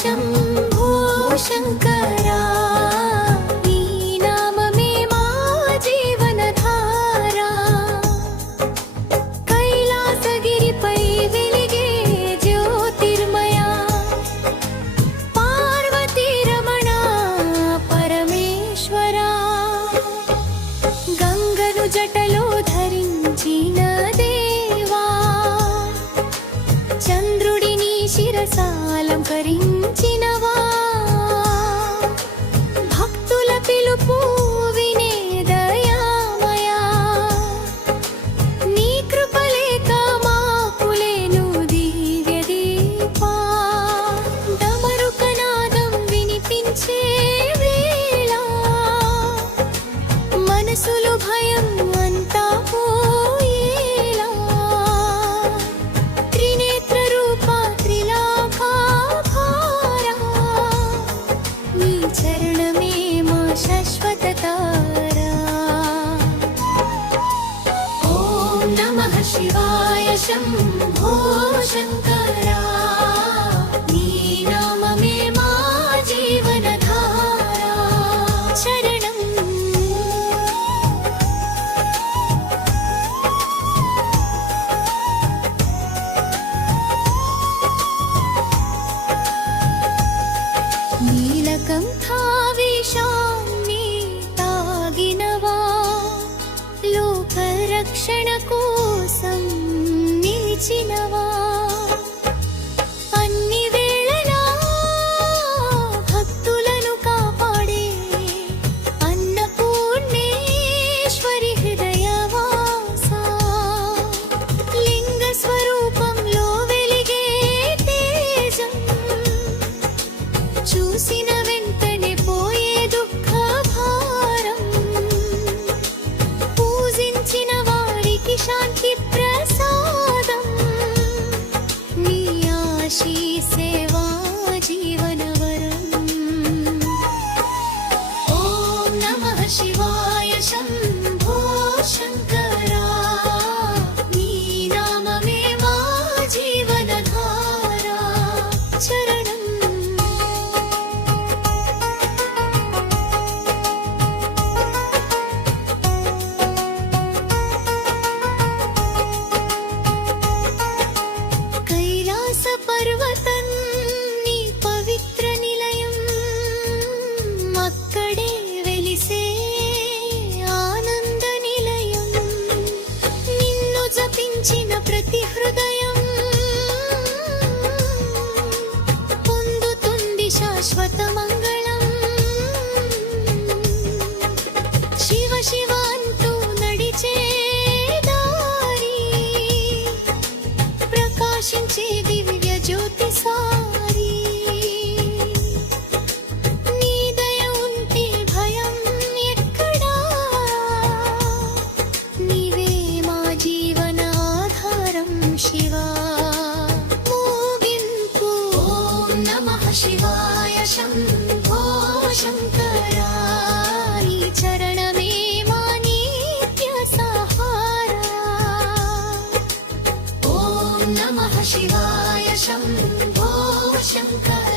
शम्भो शङ्करा नी नाममे मा जीवनधारा कैलासगिरिपै वेलिगे ज्योतिर्मया पार्वती रमणा परमेश्वरा गंगनु जटलो धरिंचिन देवा चंद्रुडिनि शिरसालंकरिंचिनवा भक्तुल पिलुपु विने दयामया नी कृपलेक माकुलेनु दिव्य दीपा डमरुकनादं विनिपिंचे वेళ మనసులో భయం అంతా పోయేలా త్రినేత్ర రూప త్రిలాకాధారా నీ చరణమే మా శాశ్వత తారా ఓం నమః శివాయ శంభో శంకరా నీ నామమే మా జీవనధారా శరణం నీలకంఠావిషాన్ని తాగినవా లోకరక్షణ కోసం నిలిచినవా అన్ని వేళలా భక్తులను కాపాడే అన్నపూర్ణేశ్వరి హృదయవాసా లింగ స్వరూపంలో వెలిగే తేజం చూసిన వెంటనే పోయే దుఃఖ భారం పూజించిన వారికి శాంతి ప్రసాదం నీ ఆశీసేవా జీవనవరం ఓం నమః శివాయ శంభో శంకరా నీ నామమే మా జీవనధారా చరణం कैलास पर्वतं नी पवित्र निलयं अक्कडे वेलिसे आनंद निलयं निन्नु जपिंचिन प्रति हृदयं పొందుతుంది శాశ్వత మంగళం శివ శివ అంటూ నడిచే దారి ప్రకాశించే దివ్య జ్యోతి సారి నీ దయ ఉంటే భయం ఎక్కడా నీవే మా జీవన ఆధారం శివా ముగింపు ఓం నమః శివాయ శంభో శంకరా నీ చరణమే మా నిత్య సహారా ఓం నమః శివాయ శంభో శంకరా